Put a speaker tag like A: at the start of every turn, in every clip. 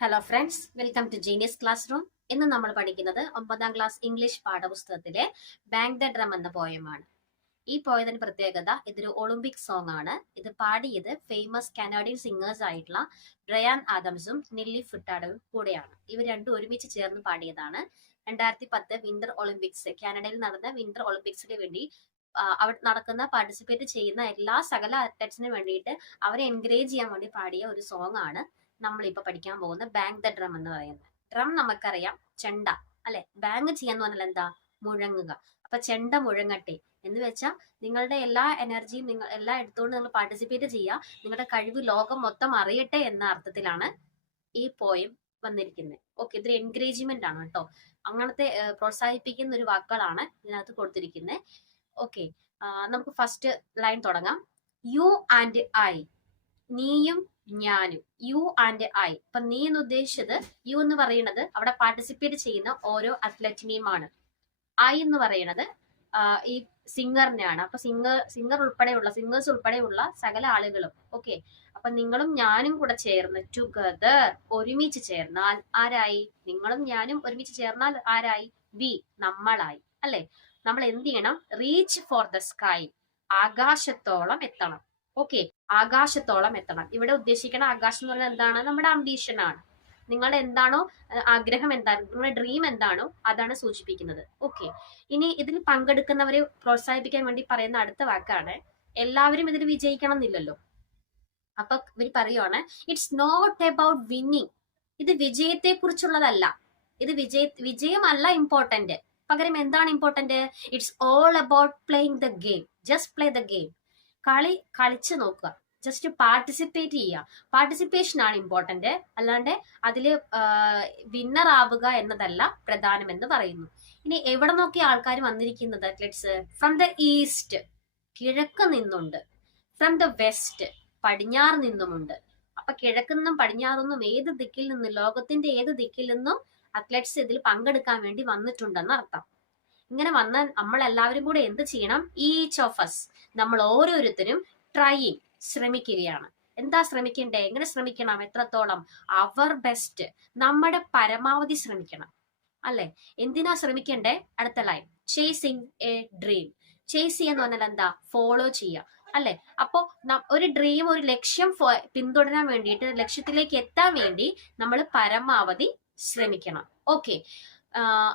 A: Hello friends welcome to genius classroom ഇന്ന് നമ്മൾ പഠിക്കുന്നത് ഒമ്പതാം ക്ലാസ് ഇംഗ്ലീഷ് പാഠപുസ്തകത്തിലെ ബാങ്ക് ദ ഡ്രം എന്ന പോയമാണ് ഈ പോയതിന് പ്രത്യേകത ഇതൊരു ഒളിമ്പിക് സോങ് ആണ്. ഇത് പാടിയത് ഫേമസ് കനേഡിയൻ സിംഗേഴ്സ് ആയിട്ടുള്ള ബ്രയാൻ ആദംസും നെല്ലി ഫുട്ടാഡും കൂടെയാണ്. ഇവർ രണ്ടും ഒരുമിച്ച് ചേർന്ന് പാടിയതാണ്. രണ്ടായിരത്തി പത്ത് വിന്റർ ഒളിമ്പിക്സ് കാനഡയിൽ നടന്ന വിന്റർ ഒളിമ്പിക്സിന് വേണ്ടി അവിടെ നടക്കുന്ന പാർട്ടിസിപ്പേറ്റ് ചെയ്യുന്ന എല്ലാ സകല അത്ലറ്റ്സിനും വേണ്ടിയിട്ട് അവരെ എൻകറേജ് ചെയ്യാൻ വേണ്ടി പാടിയ ഒരു സോങ് ആണ്. നമ്മളിപ്പോ പഠിക്കാൻ പോകുന്ന ബാങ്ക് ദ ഡ്രം എന്ന് പറയുന്നത്. ഡ്രം നമുക്കറിയാം ചെണ്ട അല്ലെ? ബാങ്ക് ചെയ്യാന്ന് പറഞ്ഞാൽ എന്താ? മുഴങ്ങുക. അപ്പൊ ചെണ്ട മുഴങ്ങട്ടെ എന്ന് വെച്ചാൽ നിങ്ങളുടെ എല്ലാ എനർജിയും നിങ്ങൾ എല്ലാ എടുത്തുകൊണ്ട് നിങ്ങൾ പാർട്ടിസിപ്പേറ്റ് ചെയ്യുക. നിങ്ങളുടെ കഴിവ് ലോകം മൊത്തം അറിയട്ടെ എന്ന അർത്ഥത്തിലാണ് ഈ പോയം വന്നിരിക്കുന്നത്. ഓക്കെ ഇതൊരു എൻകറേജ്മെന്റ് ആണ് കേട്ടോ. അങ്ങനത്തെ പ്രോത്സാഹിപ്പിക്കുന്ന ഒരു വാക്കുകളാണ് ഇതിനകത്ത് കൊടുത്തിരിക്കുന്നത്. ഓക്കെ നമുക്ക് ഫസ്റ്റ് ലൈൻ തുടങ്ങാം. യു ആൻഡ് ഐ നീയും ഞാനും യു ആൻഡ് ഐ അപ്പൊ നീ എന്ന് ഉദ്ദേശിച്ചത് യു എന്ന് പറയുന്നത് അവിടെ പാർട്ടിസിപ്പേറ്റ് ചെയ്യുന്ന ഓരോ അത്ലറ്റിനെയുമാണ് ഐ എന്ന് പറയുന്നത് ഈ സിംഗറിനെയാണ് അപ്പൊ സിംഗർ സിംഗർ ഉൾപ്പെടെയുള്ള സിംഗേഴ്സ് ഉൾപ്പെടെയുള്ള സകല ആളുകളും. ഓക്കെ അപ്പൊ നിങ്ങളും ഞാനും കൂടെ ചേർന്ന് ടുഗദർ ഒരുമിച്ച് ചേർന്നാൽ ആരായി? നിങ്ങളും ഞാനും ഒരുമിച്ച് ചേർന്നാൽ ആരായി? വി നമ്മളായി. അല്ലെ? നമ്മൾ എന്ത് ചെയ്യണം? റീച്ച് ഫോർ ദ സ്കൈ ആകാശത്തോളം എത്തണം. ഓക്കെ ആകാശത്തോളം എത്തണം. ഇവിടെ ഉദ്ദേശിക്കുന്ന ആകാശം എന്ന് പറഞ്ഞാൽ എന്താണ്? നമ്മുടെ അംബീഷൻ ആണ്. നിങ്ങളുടെ എന്താണോ ആഗ്രഹം എന്താണ് നിങ്ങളുടെ ഡ്രീം എന്താണോ അതാണ് സൂചിപ്പിക്കുന്നത്. ഓക്കെ ഇനി ഇതിൽ പങ്കെടുക്കുന്നവരെ പ്രോത്സാഹിപ്പിക്കാൻ വേണ്ടി പറയുന്ന അടുത്ത വാക്കാണ് എല്ലാവരും ഇതിൽ വിജയിക്കണം എന്നില്ലല്ലോ അപ്പൊ ഇവർ പറയുവാണ് ഇറ്റ്സ് നോട്ട് അബൌട്ട് വിന്നിങ് ഇത് വിജയത്തെ കുറിച്ചുള്ളതല്ല ഇത് വിജയ വിജയമല്ല ഇമ്പോർട്ടന്റ് പകരം എന്താണ് important it's all about playing the game just play the game കളി കളിച്ചു നോക്കുക. ജസ്റ്റ് പാർട്ടിസിപ്പേറ്റ് ചെയ്യുക. പാർട്ടിസിപ്പേഷൻ ആണ് ഇമ്പോർട്ടന്റ് അല്ലാണ്ട് അതിൽ വിന്നർ ആവുക എന്നതല്ല പ്രധാനമെന്ന് പറയുന്നു. ഇനി എവിടെ നോക്കി ആൾക്കാർ വന്നിരിക്കുന്നത് അത്ലറ്റ്സ് ഫ്രം ദ ഈസ്റ്റ് കിഴക്ക് നിന്നുണ്ട്. ഫ്രം ദ വെസ്റ്റ് പടിഞ്ഞാറ് നിന്നുമുണ്ട്. അപ്പൊ കിഴക്കുന്നും പടിഞ്ഞാറൊന്നും ഏത് ദിക്കിൽ നിന്നും ലോകത്തിന്റെ ഏത് ദിക്കിൽ നിന്നും അത്ലറ്റ്സ് ഇതിൽ പങ്കെടുക്കാൻ വേണ്ടി വന്നിട്ടുണ്ടെന്ന് അർത്ഥം. ഇങ്ങനെ വന്ന നമ്മൾ എല്ലാവരും കൂടെ എന്ത് ചെയ്യണം? ഈച്ച് ഓഫ് അസ് നമ്മൾ ഓരോരുത്തരും ട്രൈയിങ് ശ്രമിക്കുകയാണ്. എന്താ ശ്രമിക്കണ്ടേ? എങ്ങനെ ശ്രമിക്കണം? എത്രത്തോളം? അവർ ബെസ്റ്റ് നമ്മുടെ പരമാവധി ശ്രമിക്കണം. അല്ലെ? എന്തിനാ ശ്രമിക്കണ്ടേ? അടുത്ത line chasing a dream chase ചെയ്യാന്ന് പറഞ്ഞാൽ എന്താ? ഫോളോ ചെയ്യുക. അല്ലെ? അപ്പോ ഒരു ഡ്രീം ഒരു ലക്ഷ്യം പിന്തുടരാൻ വേണ്ടിയിട്ട് ലക്ഷ്യത്തിലേക്ക് എത്താൻ വേണ്ടി നമ്മൾ പരമാവധി ശ്രമിക്കണം. ഓക്കെ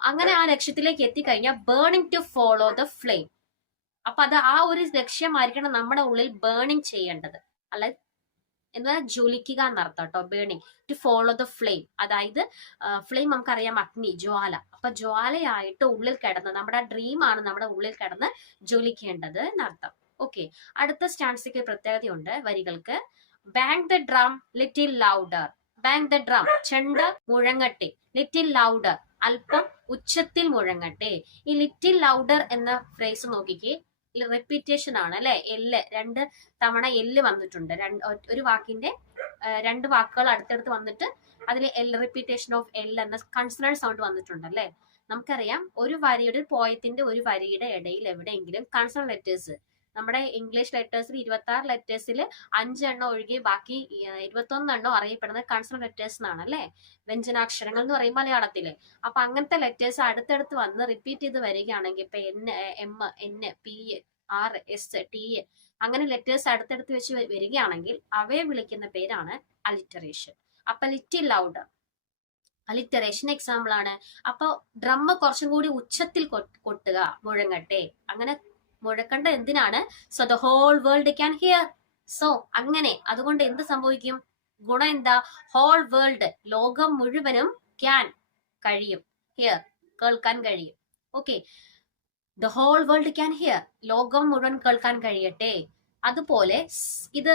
A: അങ്ങനെ ആ ലക്ഷ്യത്തിലേക്ക് എത്തിക്കഴിഞ്ഞാൽ burning to follow the flame അപ്പൊ അത് ആ ഒരു ലക്ഷ്യമായിരിക്കണം നമ്മുടെ ഉള്ളിൽ ബേണിംഗ് ചെയ്യേണ്ടത്. അല്ല? പറഞ്ഞാൽ ജ്വലിക്കുക എന്നർത്ഥം കേട്ടോ burning to follow the flame അതായത് ഫ്ലെയിം നമുക്കറിയാം അഗ്നി ജ്വാല. അപ്പൊ ജ്വാലയായിട്ട് ഉള്ളിൽ കിടന്ന് നമ്മുടെ ഡ്രീം ആണ് നമ്മുടെ ഉള്ളിൽ കിടന്ന് ജ്വലിക്കേണ്ടത് എന്നർത്ഥം. ഓക്കെ അടുത്ത സ്റ്റാൻസിക്ക് പ്രത്യേകതയുണ്ട് വരികൾക്ക്. Bang the drum little louder bang the drum ചെണ്ട മുഴങ്ങട്ടെ. ലിറ്റിൽ ലൗഡർ അല്പം ഉച്ചത്തിൽ മുഴങ്ങട്ടെ. ഈ ലിറ്റിൽ ലൗഡർ എന്ന ഫ്രേസ് നോക്കിക്കേ. റിപ്പീറ്റേഷൻ ആണ് അല്ലെ? എല്ല് രണ്ട് തവണ എല്ല് വന്നിട്ടുണ്ട്. ഒരു വാക്കിന്റെ രണ്ട് വാക്കുകൾ അടുത്തടുത്ത് വന്നിട്ട് അതിൽ എൽ റിപ്പീറ്റേഷൻ ഓഫ് എൽ എന്ന കൺസണൽ സൗണ്ട് വന്നിട്ടുണ്ട് അല്ലെ? നമുക്കറിയാം ഒരു വരിയുടെ പോയത്തിന്റെ ഒരു വരിയുടെ ഇടയിൽ എവിടെയെങ്കിലും കൺസണൽ ലെറ്റേഴ്സ് നമ്മുടെ ഇംഗ്ലീഷ് ലെറ്റേഴ്സിൽ ഇരുപത്തി ആറ് ലെറ്റേഴ്സിൽ അഞ്ചെണ്ണം ഒഴുകി ബാക്കി ഇരുപത്തൊന്നെണ്ണം അറിയപ്പെടുന്ന കൺസണൽ ലെറ്റേഴ്സ് എന്നാണ് അല്ലെ? വ്യഞ്ജനാക്ഷരങ്ങൾ എന്ന് പറയും മലയാളത്തിൽ അപ്പൊ അങ്ങനത്തെ ലെറ്റേഴ്സ് അടുത്തടുത്ത് വന്ന് റിപ്പീറ്റ് ചെയ്ത് വരികയാണെങ്കിൽ ഇപ്പൊ N M N P R S T അങ്ങനെ ലെറ്റേഴ്സ് അടുത്തടുത്ത് വെച്ച് വരികയാണെങ്കിൽ അവയെ വിളിക്കുന്ന പേരാണ് അലിറ്ററേഷൻ അപ്പൊ ലിറ്റിൽ ലൗഡർ അലിറ്ററേഷൻ എക്സാമ്പിൾ ആണ്. അപ്പൊ ഡ്രമ്മ കുറച്ചും കൂടി ഉച്ചത്തിൽ കൊട്ടുക മുഴങ്ങട്ടെ അങ്ങനെ മുഴക്കണ്ട എന്തിനാണ്? So the whole world can hear so അങ്ങനെ അതുകൊണ്ട് എന്ത് സംഭവിക്കും? ഗുണം എന്താ? ഹോൾ വേൾഡ് ലോകം മുഴുവനും ക്യാൻ കഴിയും. ഹിയർ കേൾക്കാൻ കഴിയും. Okay the whole world can hear ലോകം മുഴുവൻ കേൾക്കാൻ കഴിയട്ടെ. അതുപോലെ ഇത്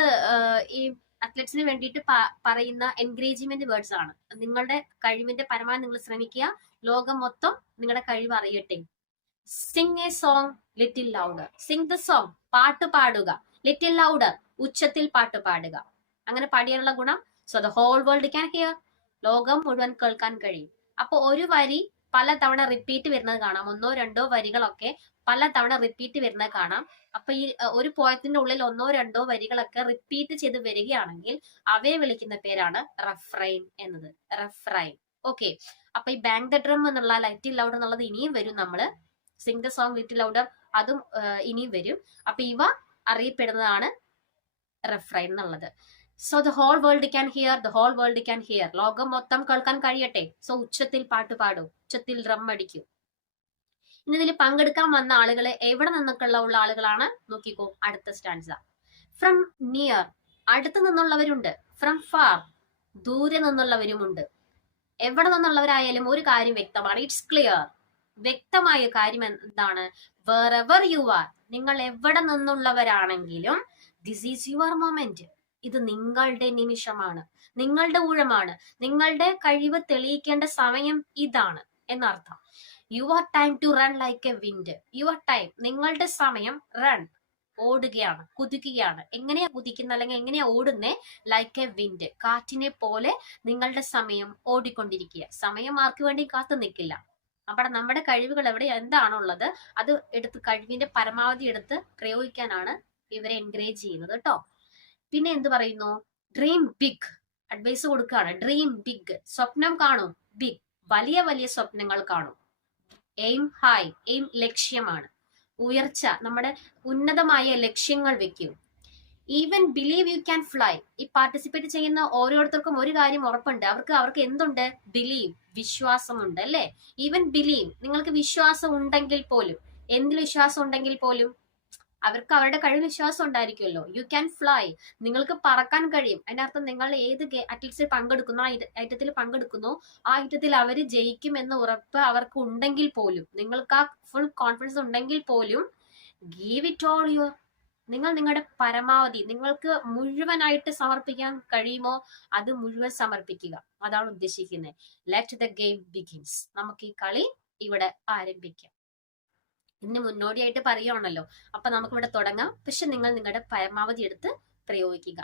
A: ഈ അത്ലറ്റ്സിന് വേണ്ടിയിട്ട് പറയുന്ന എൻഗേജ്മെന്റ് വേർഡ്സ് ആണ്. നിങ്ങളുടെ കഴിവിന്റെ പരമാവധി നിങ്ങൾ ശ്രമിക്കുക. ലോകം മൊത്തം നിങ്ങളുടെ കഴിവ് അറിയട്ടെ. Sing a song little louder sing the song പാട്ട് പാടുക. ലിറ്റിൽ ലൗഡർ ഉച്ചത്തിൽ പാട്ട് പാടുക. അങ്ങനെ പാടിയാനുള്ള ഗുണം. So the whole world can hear ലോകം മുഴുവൻ കേൾക്കാൻ കഴിയും. അപ്പൊ ഒരു വരി പല തവണ റിപ്പീറ്റ് വരുന്നത് കാണാം. ഒന്നോ രണ്ടോ വരികളൊക്കെ പല തവണ റിപ്പീറ്റ് വരുന്നത് കാണാം. അപ്പൊ ഈ ഒരു പോയത്തിന്റെ ഉള്ളിൽ ഒന്നോ രണ്ടോ വരികളൊക്കെ റിപ്പീറ്റ് ചെയ്ത് വരികയാണെങ്കിൽ അവയെ വിളിക്കുന്ന പേരാണ് റഫ്രൈൻ എന്നത്. റഫ്രൈൻ ഓക്കെ അപ്പൊ ഈ ബാങ്ക് ദ ഡ്രം എന്നുള്ള ലൈറ്റിൽ ലൗഡ് എന്നുള്ളത് ഇനിയും വരും നമ്മൾ. Sing the song little louder അതും ഇനി വരും. അപ്പൊ ഇവ അറിയപ്പെടുന്നതാണ് റെഫ്രൈൻ എന്നുള്ളത്. So the whole world can hear the whole world can hear ലോകം മൊത്തം കേൾക്കാൻ കഴിയട്ടെ. സോ ഉച്ചത്തിൽ പാട്ട് പാടും. ഉച്ചത്തിൽ ഡ്രം അടിക്കും. ഇനി ഇതിൽ പങ്കെടുക്കാൻ വന്ന ആളുകളെ എവിടെ നിന്നൊക്കെയുള്ള ഉള്ള ആളുകളാണ്? നോക്കിക്കോ അടുത്ത സ്റ്റാൻസ ഫ്രം നിയർ അടുത്ത് നിന്നുള്ളവരുണ്ട്. ഫ്രം ഫാർ ദൂരെ നിന്നുള്ളവരുമുണ്ട്. എവിടെ നിന്നുള്ളവരായാലും ഒരു കാര്യം വ്യക്തമാണ്. ഇറ്റ്സ് ക്ലിയർ വ്യക്തമായ കാര്യം എന്താണ്? വേറെവർ യു ആർ നിങ്ങൾ എവിടെ നിന്നുള്ളവരാണെങ്കിലും ദിസ് ഈസ് യുവർ മൊമെന്റ് ഇത് നിങ്ങളുടെ നിമിഷമാണ്. നിങ്ങളുടെ ഊഴമാണ്. നിങ്ങളുടെ കഴിവ് തെളിയിക്കേണ്ട സമയം ഇതാണ് എന്നർത്ഥം. You are time to run like a wind your time നിങ്ങളുടെ സമയം റൺ ഓടുകയാണ് കുതിക്കുകയാണ്. എങ്ങനെയാ കുതിക്കുന്ന അല്ലെങ്കിൽ എങ്ങനെയാ ഓടുന്നേ? ലൈക്ക് എ വിൻഡ് കാറ്റിനെ പോലെ നിങ്ങളുടെ സമയം ഓടിക്കൊണ്ടിരിക്കുക. സമയം ആർക്ക് വേണ്ടി കാത്തു നിൽക്കില്ല. അവിടെ നമ്മുടെ കഴിവുകൾ എവിടെ എന്താണുള്ളത് അത് എടുത്ത് കഴിവിന്റെ പരമാവധി എടുത്ത് പ്രയോഗിക്കാനാണ് ഇവരെ എൻകറേജ് ചെയ്യുന്നത് കേട്ടോ പിന്നെ എന്ത് പറയുന്നു? ഡ്രീം ബിഗ് അഡ്വൈസ് കൊടുക്കുകയാണ്. ഡ്രീം ബിഗ് സ്വപ്നം കാണൂ. ബിഗ് വലിയ വലിയ സ്വപ്നങ്ങൾ കാണൂ. എയിം ഹൈ എയിം ലക്ഷ്യമാണ്. ഉയർച്ച നമ്മുടെ ഉന്നതമായ ലക്ഷ്യങ്ങൾ വെക്കും. Even believe you can fly ഈ പാർട്ടിസിപ്പേറ്റ് ചെയ്യുന്ന ഓരോരുത്തർക്കും ഒരു കാര്യം ഉറപ്പുണ്ട്. അവർക്ക് അവർക്ക് എന്തുണ്ട്? ബിലീവ് വിശ്വാസമുണ്ട് അല്ലേ? ഈവൻ ബിലീവ് നിങ്ങൾക്ക് വിശ്വാസം ഉണ്ടെങ്കിൽ പോലും. എന്തിൽ വിശ്വാസം ഉണ്ടെങ്കിൽ പോലും? അവർക്ക് അവരുടെ കഴിവ് വിശ്വാസം ഉണ്ടായിരിക്കുമല്ലോ. യു ക്യാൻ ഫ്ലൈ നിങ്ങൾക്ക് പറക്കാൻ കഴിയും. അതിന്റെ അർത്ഥം നിങ്ങൾ ഏത് അറ്റ്ലീസ്റ്റ് പങ്കെടുക്കുന്നു ആ ഐറ്റത്തിൽ പങ്കെടുക്കുന്നു ആ ഐറ്റത്തിൽ അവർ ജയിക്കും എന്ന ഉറപ്പ് അവർക്ക് ഉണ്ടെങ്കിൽ പോലും നിങ്ങൾക്ക് ആ ഫുൾ കോൺഫിഡൻസ് ഉണ്ടെങ്കിൽ പോലും ഗീവ് ഇറ്റ് ഓൾ യുവർ നിങ്ങൾ നിങ്ങളുടെ പരമാവധി നിങ്ങൾക്ക് മുഴുവനായിട്ട് സമർപ്പിക്കാൻ കഴിയുമോ അത് മുഴുവൻ സമർപ്പിക്കുക. അതാണ് ഉദ്ദേശിക്കുന്നത്. ലെറ്റ് ദ ഗെയിം ബിഗിൻസ് നമുക്ക് ഈ കളി ഇവിടെ ആരംഭിക്കാം. ഇന്ന് മുന്നോടിയായിട്ട് പറയുകയാണല്ലോ അപ്പൊ നമുക്ക് ഇവിടെ തുടങ്ങാം. പക്ഷെ നിങ്ങൾ നിങ്ങളുടെ പരമാവധി എടുത്ത് പ്രയോഗിക്കുക.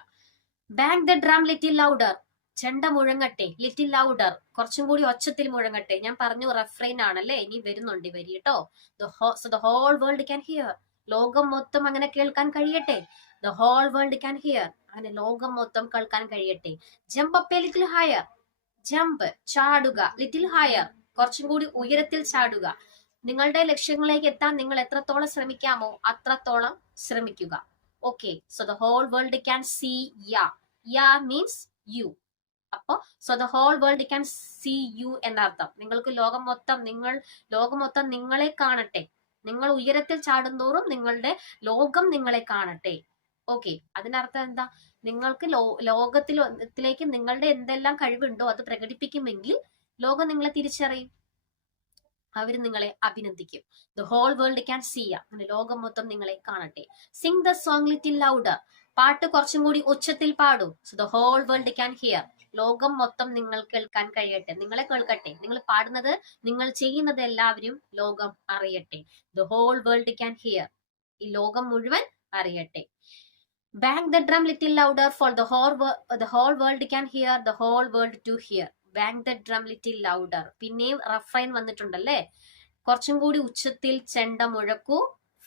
A: Bang the drum little louder ചെണ്ട മുഴങ്ങട്ടെ ലിറ്റിൽ ലൗഡർ കുറച്ചും കൂടി ഒച്ചത്തിൽ മുഴങ്ങട്ടെ. ഞാൻ പറഞ്ഞു റെഫ്രെയിൻ ആണല്ലേ? ഇനി വരുന്നുണ്ട് വരി കേട്ടോ. The whole world can hear ലോകം മൊത്തം അങ്ങനെ കേൾക്കാൻ കഴിയട്ടെ? The whole world can hear അങ്ങനെ ലോകം മൊത്തം കേൾക്കാൻ കഴിയട്ടെ. Jump up little higher jump ചാടുക. ലിറ്റിൽ ഹയർ കുറച്ചും കൂടി ഉയരത്തിൽ ചാടുക. നിങ്ങളുടെ ലക്ഷ്യങ്ങളിലേക്ക് എത്താൻ നിങ്ങൾ എത്രത്തോളം ശ്രമിക്കാമോ അത്രത്തോളം ശ്രമിക്കുക. Okay so the whole world can see ya ya means you അപ്പോ so the whole world can see you എന്നർത്ഥം. നിങ്ങൾക്ക് ലോകം മൊത്തം നിങ്ങൾ ലോകം മൊത്തം നിങ്ങളെ കാണട്ടെ. നിങ്ങൾ ഉയരത്തിൽ ചാടുന്തോറും നിങ്ങളുടെ ലോകം നിങ്ങളെ കാണട്ടെ. ഓക്കെ അതിനർത്ഥം എന്താ? നിങ്ങൾക്ക് ലോ ലോകത്തിലേക്ക് നിങ്ങളുടെ എന്തെല്ലാം കഴിവുണ്ടോ അത് പ്രകടിപ്പിക്കുമെങ്കിൽ ലോകം നിങ്ങളെ തിരിച്ചറിയും. അവർ നിങ്ങളെ അഭിനന്ദിക്കും. The whole world can see അങ്ങനെ ലോകം മൊത്തം നിങ്ങളെ കാണട്ടെ. Sing the song little louder പാട്ട് കുറച്ചും കൂടി ഉച്ചത്തിൽ പാടൂ. So the whole world can hear ലോകം മൊത്തം നിങ്ങൾ കേൾക്കാൻ കഴിയട്ടെ. നിങ്ങളെ കേൾക്കട്ടെ. നിങ്ങൾ പാടുന്നത് നിങ്ങൾ ചെയ്യുന്നത് എല്ലാവരും ലോകം അറിയട്ടെ. The whole world can hear ഈ ലോകം മുഴുവൻ അറിയട്ടെ. Bang the drum little louder for the whole the whole world can hear the whole world to hear bang the drum little louder പിന്നെയും റഫൈൻ വന്നിട്ടുണ്ടല്ലേ? കുറച്ചും കൂടി ഉച്ചത്തിൽ ചെണ്ട മുഴക്കൂ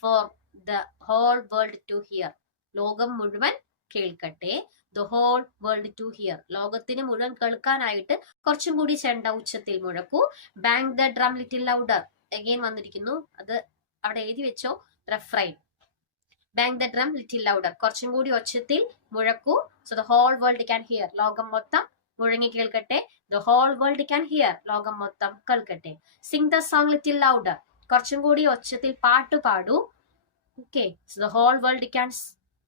A: for the whole world to hear ലോകം മുഴുവൻ കേൾക്കട്ടെ. The whole world to hear ലോകത്തിന് മുഴുവൻ കേൾക്കാനായിട്ട് കുറച്ചും കൂടി ചെണ്ട ഉച്ചത്തിൽ മുഴക്കൂ. Bang the drum little louder again വന്നിരിക്കുന്നു. അത് അവിടെ എഴുതി വെച്ചോ. Refrain bang the drum little louder കുറച്ചും കൂടി ഒച്ചത്തിൽ മുഴക്കൂ. So the whole world can hear ലോകം മൊത്തം മുഴങ്ങി കേൾക്കട്ടെ. The whole world can hear ലോകം മൊത്തം കേൾക്കട്ടെ. Sing the song little louder കുറച്ചും കൂടി ഒച്ചത്തിൽ പാട്ട് പാടൂ. Okay so the whole world can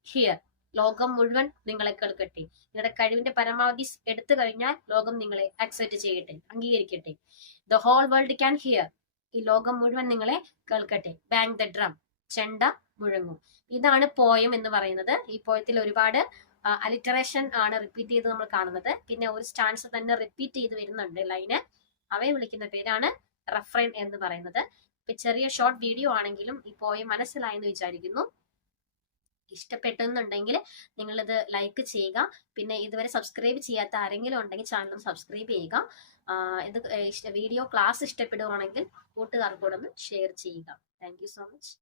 A: hear ലോകം മുഴുവൻ നിങ്ങളെ കേൾക്കട്ടെ. നിങ്ങളുടെ കഴിവിന്റെ പരമാവധി എടുത്തു കഴിഞ്ഞാൽ ലോകം നിങ്ങളെ അക്സെപ്റ്റ് ചെയ്യട്ടെ അംഗീകരിക്കട്ടെ. The whole world can hear ഈ ലോകം മുഴുവൻ നിങ്ങളെ കേൾക്കട്ടെ. ബാങ്ക് ദ ഡ്രം ചെണ്ട മുഴങ്ങും. ഇതാണ് പോയം എന്ന് പറയുന്നത്. ഈ പോയത്തിൽ ഒരുപാട് അലിറ്ററേഷൻ ആണ് റിപ്പീറ്റ് ചെയ്ത് നമ്മൾ കാണുന്നത്. പിന്നെ ഒരു സ്റ്റാൻസ് തന്നെ റിപ്പീറ്റ് ചെയ്ത് വരുന്നുണ്ട് ലൈന് അവയെ വിളിക്കുന്ന പേരാണ് റഫറൻ എന്ന് പറയുന്നത്. ചെറിയ ഷോർട്ട് വീഡിയോ ആണെങ്കിലും ഈ പോയം മനസ്സിലായെന്ന് വിചാരിക്കുന്നു. ഇഷ്ടപ്പെട്ടെന്നുണ്ടെങ്കിൽ നിങ്ങളിത് ലൈക്ക് ചെയ്യുക. പിന്നെ ഇതുവരെ സബ്സ്ക്രൈബ് ചെയ്യാത്ത ആരെങ്കിലും ഉണ്ടെങ്കിൽ ചാനൽ സബ്സ്ക്രൈബ് ചെയ്യുക. ഇത് വീഡിയോ ക്ലാസ് ഇഷ്ടപ്പെടുവാണെങ്കിൽ കൂട്ടുകാർക്കോടൊന്ന് ഷെയർ ചെയ്യുക. Thank so much